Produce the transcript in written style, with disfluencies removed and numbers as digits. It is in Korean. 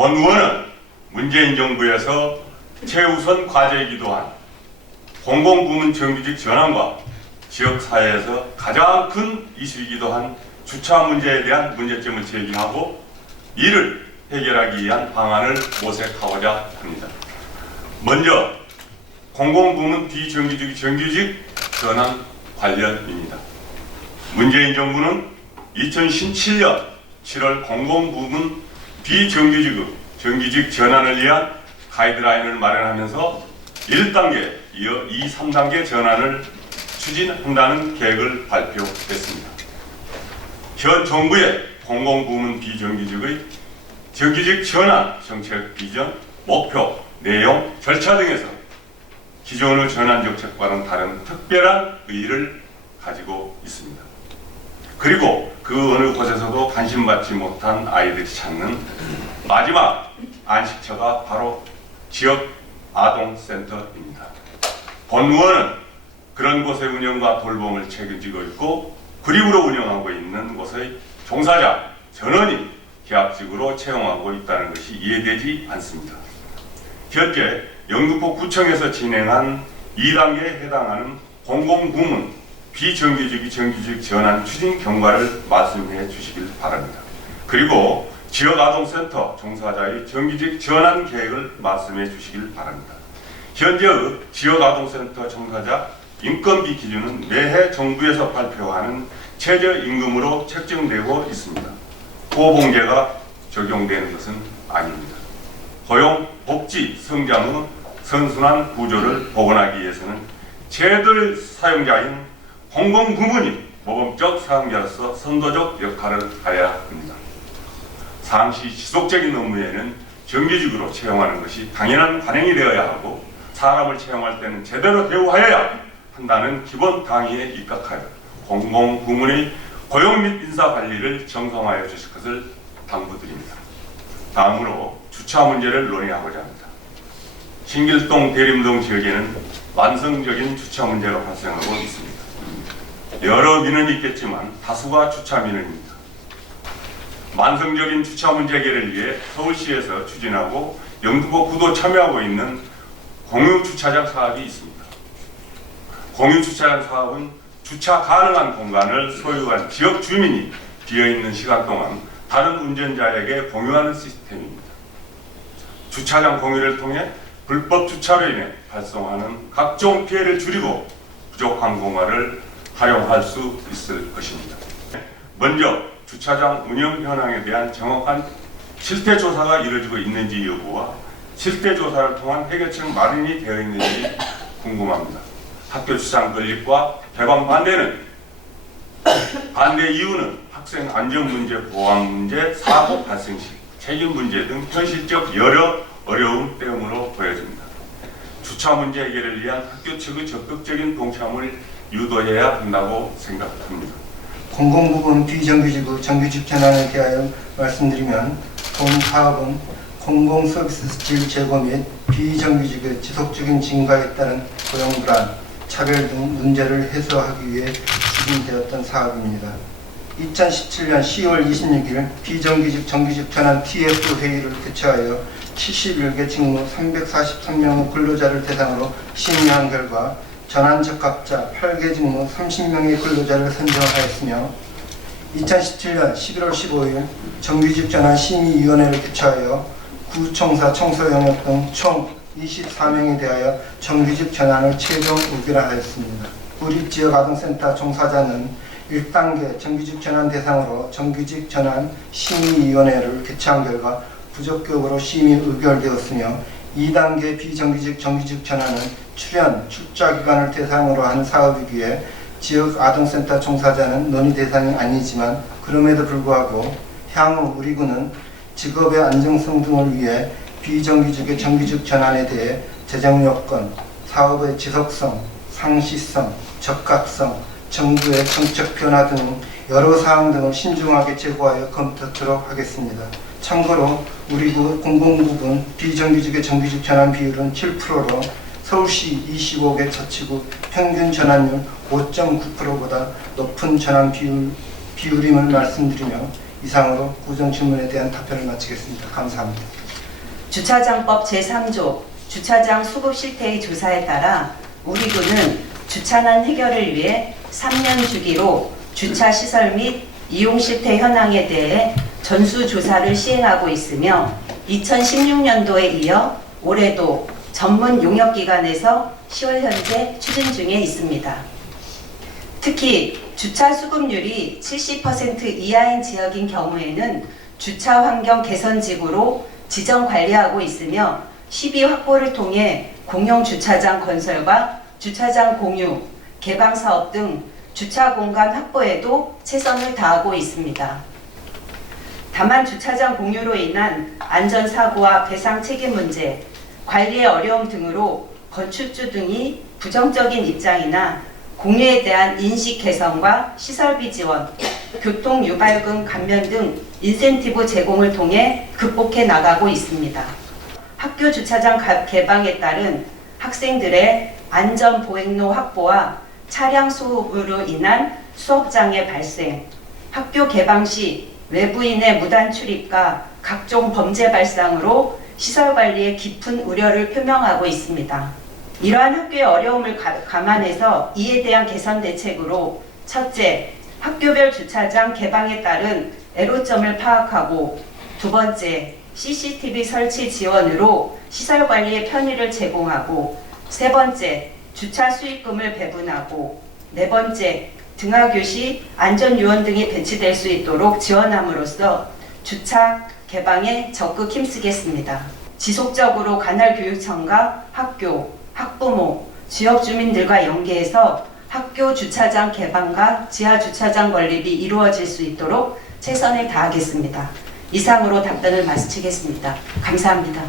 본 의원은 문재인 정부에서 최우선 과제이기도 한 공공부문 정규직 전환과 지역사회에서 가장 큰 이슈이기도 한 주차 문제에 대한 문제점을 제기하고 이를 해결하기 위한 방안을 모색하고자 합니다. 먼저 공공부문 비정규직 정규직 전환 관련입니다. 문재인 정부는 2017년 7월 공공부문 비정규직의 정규직 전환을 위한 가이드라인을 마련하면서 1단계, 이어 2, 3단계 전환을 추진한다는 계획을 발표했습니다. 현 정부의 공공부문 비정규직의 정규직 전환 정책 비전, 목표, 내용, 절차 등에서 기존의 전환 정책과는 다른 특별한 의의를 가지고 있습니다. 그리고 그 어느 곳에서도 관심받지 못한 아이들이 찾는 마지막 안식처가 바로 지역 아동센터입니다. 본 의원은 그런 곳의 운영과 돌봄을 책임지고 있고 구립으로 운영하고 있는 곳의 종사자 전원이 계약직으로 채용하고 있다는 것이 이해되지 않습니다. 현재 영등포 구청에서 진행한 2단계에 해당하는 공공부문 비정규직이 정규직 전환 추진 경과를 말씀해 주시길 바랍니다. 그리고 지역아동센터 종사자의 정규직 전환 계획을 말씀해 주시길 바랍니다. 현재의 지역아동센터 종사자 인건비 기준은 매해 정부에서 발표하는 최저임금으로 책정되고 있습니다. 고봉제가 적용되는 것은 아닙니다. 고용, 복지, 성장의 선순환 구조를 복원하기 위해서는 제도의 사용자인 공공부문이 모범적 사용자로서 선도적 역할을 해야 합니다. 상시 지속적인 업무에는 정규직으로 채용하는 것이 당연한 관행이 되어야 하고 사람을 채용할 때는 제대로 대우하여야 한다는 기본 당위에 입각하여 공공부문의 고용 및 인사관리를 정상화해 주실 것을 당부드립니다. 다음으로 주차 문제를 논의하고자 합니다. 신길동, 대림동 지역에는 만성적인 주차 문제가 발생하고 있습니다. 여러 민원이 있겠지만 다수가 주차 민원입니다. 만성적인 주차 문제 해결을 위해 서울시에서 추진하고 영등포 구도 참여하고 있는 공유주차장 사업이 있습니다. 공유주차장 사업은 주차 가능한 공간을 소유한 지역 주민이 비어있는 시간 동안 다른 운전자에게 공유하는 시스템입니다. 주차장 공유를 통해 불법 주차로 인해 발생하는 각종 피해를 줄이고 부족한 공간을 활용할 수 있을 것입니다. 먼저 주차장 운영 현황에 대한 정확한 실태 조사가 이루어지고 있는지 여부와 실태 조사를 통한 해결책 마련이 되어 있는지 궁금합니다. 학교 주차장 건립과 개방 반대 이유는 학생 안전 문제, 보안 문제, 사고 발생 시 책임 문제 등 현실적 여러 어려움 때문으로 보여집니다. 주차 문제 해결을 위한 학교 측의 적극적인 동참을 유도해야 한다고 생각합니다. 공공부문 비정규직의 정규직 전환에 대하여 말씀드리면 본 사업은 공공서비스 질 제고 및 비정규직의 지속적인 증가에 따른 고용불안, 차별 등 문제를 해소하기 위해 추진되었던 사업입니다. 2017년 10월 26일 비정규직 정규직 전환 TF 회의를 개최하여 71개 직무 343명의 근로자를 대상으로 심의한 결과 전환 적합자 8개 직무 30명의 근로자를 선정하였으며 2017년 11월 15일 정규직 전환 심의위원회를 개최하여 구청사 청소 영역 등 총 24명에 대하여 정규직 전환을 최종 의결하였습니다. 구립지역아동센터 종사자는 1단계 정규직 전환 대상으로 정규직 전환 심의위원회를 개최한 결과 부적격으로 심의 의결되었으며 2단계 비정규직 정규직 전환은 출연, 출자 기관을 대상으로 한 사업이기에 지역 아동센터 종사자는 논의 대상이 아니지만 그럼에도 불구하고 향후 우리 군은 직업의 안정성 등을 위해 비정규직의 정규직 전환에 대해 재정 요건, 사업의 지속성, 상시성, 적합성, 정부의 정책 변화 등 여러 사항 등을 신중하게 제고하여 검토하도록 하겠습니다. 참고로 우리 구 공공부문 비정규직의 정규직 전환 비율은 7%로 서울시 25개 자치구 평균 전환율 5.9%보다 높은 전환 비율임을 말씀드리며 이상으로 구정 질문에 대한 답변을 마치겠습니다. 감사합니다. 주차장법 제3조 주차장 수급 실태의 조사에 따라 우리 구는 주차난 해결을 위해 3년 주기로 주차 시설 및 이용 실태 현황에 대해 전수조사를 시행하고 있으며 2016년도에 이어 올해도 전문 용역기관에서 10월 현재 추진 중에 있습니다. 특히 주차 수급률이 70% 이하인 지역인 경우에는 주차 환경 개선지구로 지정 관리하고 있으며 시비 확보를 통해 공용 주차장 건설과 주차장 공유, 개방 사업 등 주차 공간 확보에도 최선을 다하고 있습니다. 다만 주차장 공유로 인한 안전사고와 배상 책임 문제, 관리의 어려움 등으로 건축주 등이 부정적인 입장이나 공유에 대한 인식 개선과 시설비 지원, 교통 유발금 감면 등 인센티브 제공을 통해 극복해 나가고 있습니다. 학교 주차장 개방에 따른 학생들의 안전 보행로 확보와 차량 소음으로 인한 수업장애 발생, 학교 개방 시 외부인의 무단 출입과 각종 범죄 발생으로 시설 관리에 깊은 우려를 표명하고 있습니다. 이러한 학교의 어려움을 감안해서 이에 대한 개선 대책으로 첫째, 학교별 주차장 개방에 따른 애로점을 파악하고 두 번째, CCTV 설치 지원으로 시설 관리의 편의를 제공하고 세 번째, 주차 수익금을 배분하고 네 번째, 등하교 시 안전요원 등이 배치될 수 있도록 지원함으로써 주차 개방에 적극 힘쓰겠습니다. 지속적으로 관할교육청과 학교, 학부모, 지역 주민들과 연계해서 학교 주차장 개방과 지하 주차장 건립이 이루어질 수 있도록 최선을 다하겠습니다. 이상으로 답변을 마치겠습니다. 감사합니다.